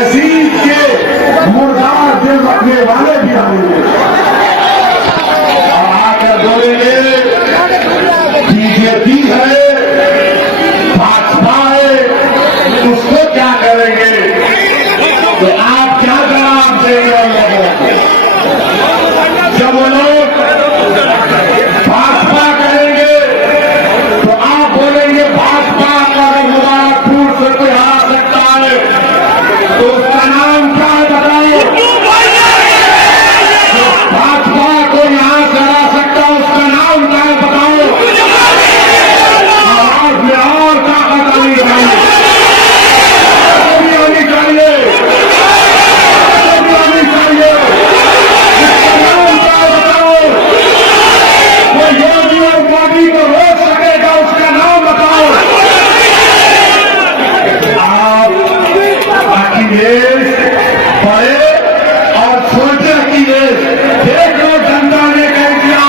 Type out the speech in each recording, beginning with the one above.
Yazid के मुर्दार दिल रखने वाले भी आएंगे और आकर बोलेंगे बीजेपी है, भाजपा है, उसको क्या करेंगे? तो आप क्या जवाब देंगे उन लोगों को? जब वो लोग भाजपा करेंगे तो आप बोलेंगे भाजपा का मुबारकपुर से कोई आ सकता है तो उसका नाम क्या है बताओ? भाजपा को यहां से आ सकता है उसका नाम क्या है बताओ? आवाज में और ताकत आनी चाहिए, आनी चाहिए, आनी चाहिए। उसका नाम क्या है बताओ? वो योगी और मोदी को रोक सकेगा, उसका नाम बताओ। आप अखिलेश बड़े और छोटे अखिलेश देख लो, जनता ने कह दिया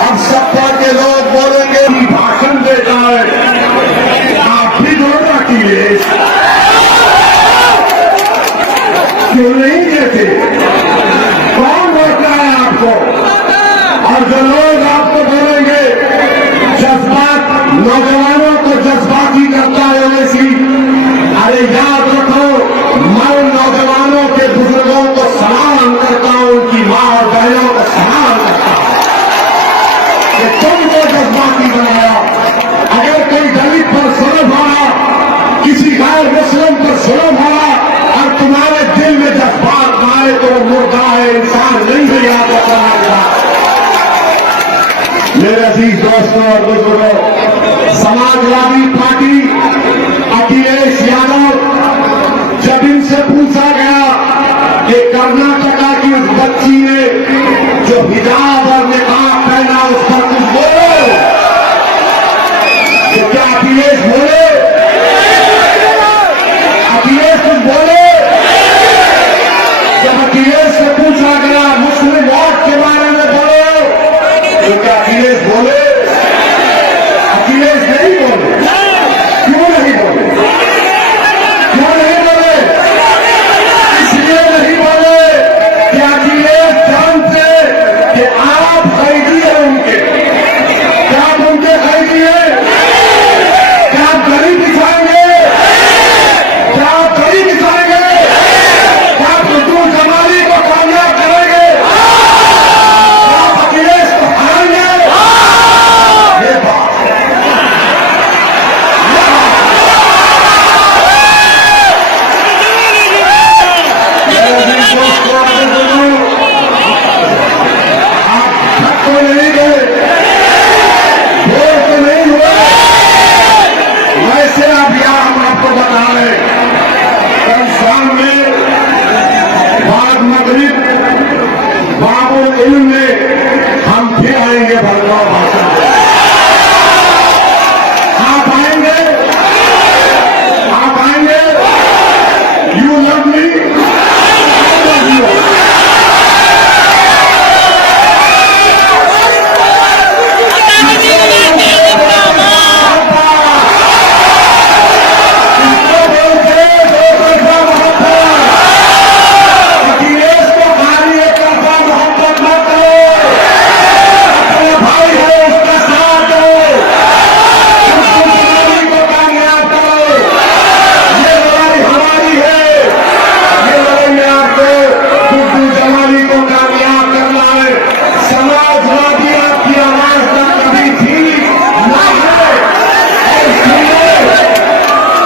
अब सपा के लोग बोलेंगे भाषण देता है, आप भी दोनों अखिलेश क्यों नहीं देते? कौन रोक रहा है आपको? और जो लोग आपको बोलेंगे जज्बात, नौजवानों को जज्बाती करता है ओवैसी, अरे याद रखो मैं उन नौजवानों के बुजुर्गों को सलाम करता हूं, उनकी मां और बहनों को सलाम करता हूं कि तुमको जज्बाती बनाया। अगर कोई दलित पर जुल्म हुआ, किसी गैर मुस्लिम पर जुल्म हुआ और तुम्हारे दिल में जज्बात आए तो वो मुर्दा है, इंसान नहीं है। याद रखना मेरे अजीज दोस्तों और बुजुर्गों, समाजवादी पार्टी अखिलेश यादव, जब इनसे पूछा गया कि कर्नाटका की उस बच्ची ने जो हिजाब और निकाब पहना उस पर कुछ बोलो, तो क्या अखिलेश बोले? अखिलेश कुछ बोले? जब अखिलेश से पूछा गया मुस्लिम वोट के बारे में बोलो, तो क्या अखिलेश बोले? अखिलेश नहीं बोले। क्यों नहीं बोले? क्यों नहीं बोले? इसलिए नहीं बोले कि अखिलेश जानते कि आप खरीदी है उनके। क्या आप उनके खरीदी है? क्या आप गरीब दिखाएंगे? क्या आप गरीब दिखाएंगे? क्या आप हुजूर जमाली को कामयाब करेंगे? क्या आप अखिलेश को हराएंगे? ये बात है। मेरे दोस्तों आगे बोलूं, आप थक तो नहीं गए, बोर तो नहीं हुए? वैसे अब यहाँ हम आपको बता रहे, कल शाम में बाद मगरिब बाबुल इल्म में हम फिर आएंगे भरगांव भाषण देने। आप आएंगे? आप आएंगे? You love me? अखिलेश को खाली एक तरफा मोहब्बत मत करो, अपने भाई है उसका साथ दो, उसको जमाली को कामयाब करो। ये लड़ाई हमारी है, ये लड़ाई में आपको हुजूर जमाली को कामयाब करना है। समाजवादी आपकी आवाज तक कभी थी ना है।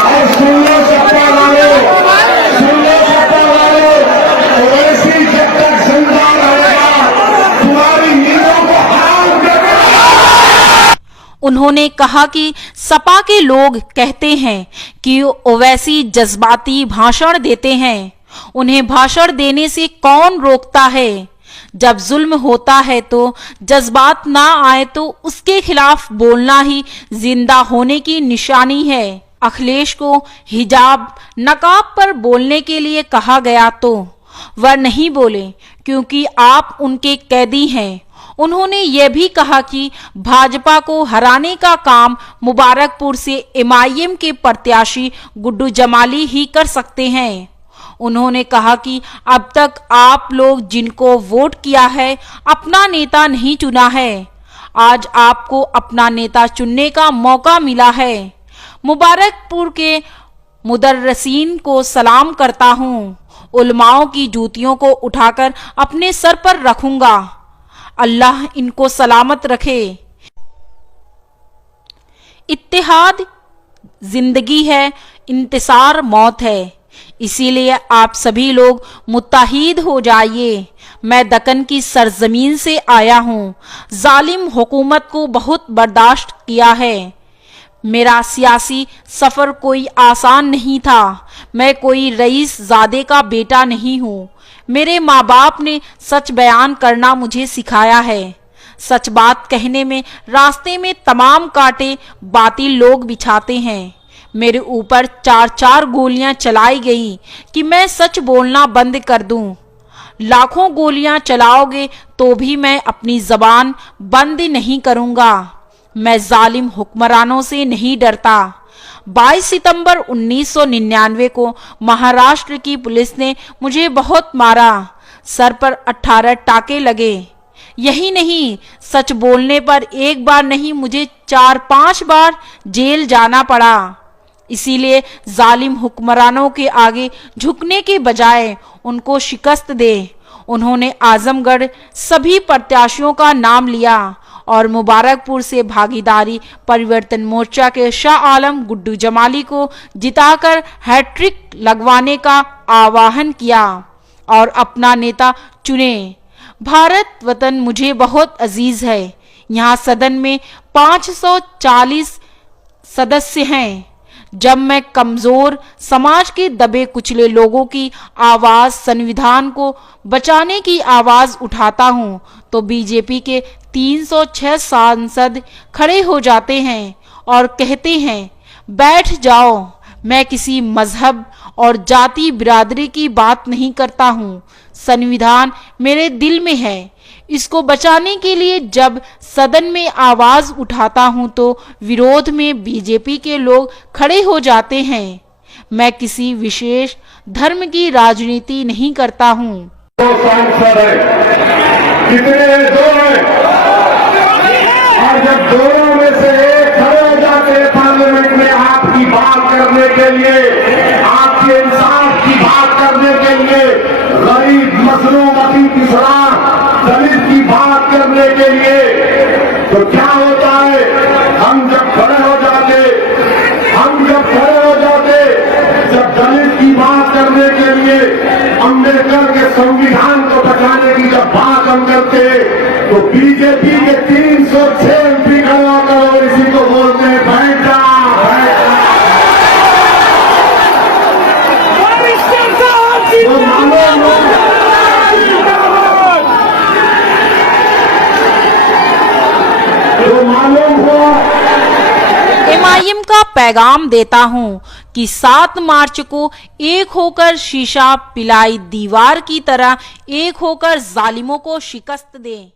और सुन लो सपा वालों, सुन लो सपा वालों, ओवैसी जब तक जिंदा रहेगा तुम्हारी नींदों को हराम करेगा। उन्होंने कहा कि सपा के लोग कहते हैं कि ओवैसी जज्बाती भाषण देते हैं। उन्हें भाषण देने से कौन रोकता है? जब जुल्म होता है तो जज्बात ना आए तो उसके खिलाफ बोलना ही जिंदा होने की निशानी है। अखिलेश को हिजाब नकाब पर बोलने के लिए कहा गया तो वह नहीं बोले क्योंकि आप उनके कैदी हैं। उन्होंने यह भी कहा कि भाजपा को हराने का काम मुबारकपुर से एमआईएम के प्रत्याशी गुड्डू जमाली ही कर सकते हैं। उन्होंने कहा कि अब तक आप लोग जिनको वोट किया है अपना नेता नहीं चुना है, आज आपको अपना नेता चुनने का मौका मिला है। मुबारकपुर के मुदर्रिसीन को सलाम करता हूँ, उलमाओं की जूतियों को उठाकर अपने सर पर रखूंगा। अल्लाह इनको सलामत रखे। इत्तेहाद जिंदगी है, इंतसार मौत है, इसीलिए आप सभी लोग मुत्तहिद हो जाइए। मैं दक्कन की सरजमीन से आया हूँ, जालिम हुकूमत को बहुत बर्दाश्त किया है। मेरा सियासी सफर कोई आसान नहीं था। मैं कोई रईस ज़ादे का बेटा नहीं हूँ। मेरे माँ बाप ने सच बयान करना मुझे सिखाया है। सच बात कहने में रास्ते में तमाम कांटे बातिल लोग बिछाते हैं। मेरे ऊपर 4-4 गोलियां चलाई गई कि मैं सच बोलना बंद कर दूं। लाखों गोलियां चलाओगे तो भी मैं अपनी जबान बंद नहीं करूंगा। मैं जालिम हुक्मरानों से नहीं डरता। 22 सितंबर 1999 को महाराष्ट्र की पुलिस ने मुझे बहुत मारा। सर पर 18 टाके लगे। यही नहीं, सच बोलने पर एक बार नहीं मुझे 4-5 बार जेल जाना पड़ा। इसीलिए जालिम हुक्मरानों के आगे झुकने के बजाय उनको शिकस्त दे। उन्होंने आजमगढ़ सभी प्रत्याशियों का नाम लिया और मुबारकपुर से भागीदारी परिवर्तन मोर्चा के शाह आलम गुड्डू जमाली को जिताकर हैट्रिक लगवाने का आह्वान किया और अपना नेता चुने। भारत वतन मुझे बहुत अजीज है। यहाँ सदन में 540 सदस्य हैं। जब मैं कमजोर समाज के दबे कुचले लोगों की आवाज, संविधान को बचाने की आवाज उठाता हूँ तो बीजेपी के 306 सांसद खड़े हो जाते हैं और कहते हैं बैठ जाओ। मैं किसी मजहब और जाति बिरादरी की बात नहीं करता हूँ। संविधान मेरे दिल में है। इसको बचाने के लिए जब सदन में आवाज उठाता हूं तो विरोध में बीजेपी के लोग खड़े हो जाते हैं। मैं किसी विशेष धर्म की राजनीति नहीं करता हूं। दो सांसद है, कितने दो हैं, और जब दोनों में से एक खड़े हो जाते हैं पार्लियामेंट में आपकी बात करने के लिए, आपके इंसाफ की बात करने के लिए, गरीब मजलूम अति पिछड़ा दलित की बात करने के लिए, तो क्या होता है, हम जब खड़े हो जाते, जब दलित की बात करने के लिए, अम्बेडकर के संविधान को बचाने की जब बात हम करते, तो बीजेपी के 306 एमपी खड़े होकर और इसी को बोलते हैं बैठ जा, बैठ जा। तो मालूम हो एमआईएम का पैगाम देता हूं कि 7 मार्च को एक होकर शीशा पिलाई दीवार की तरह एक होकर जालिमों को शिकस्त दें।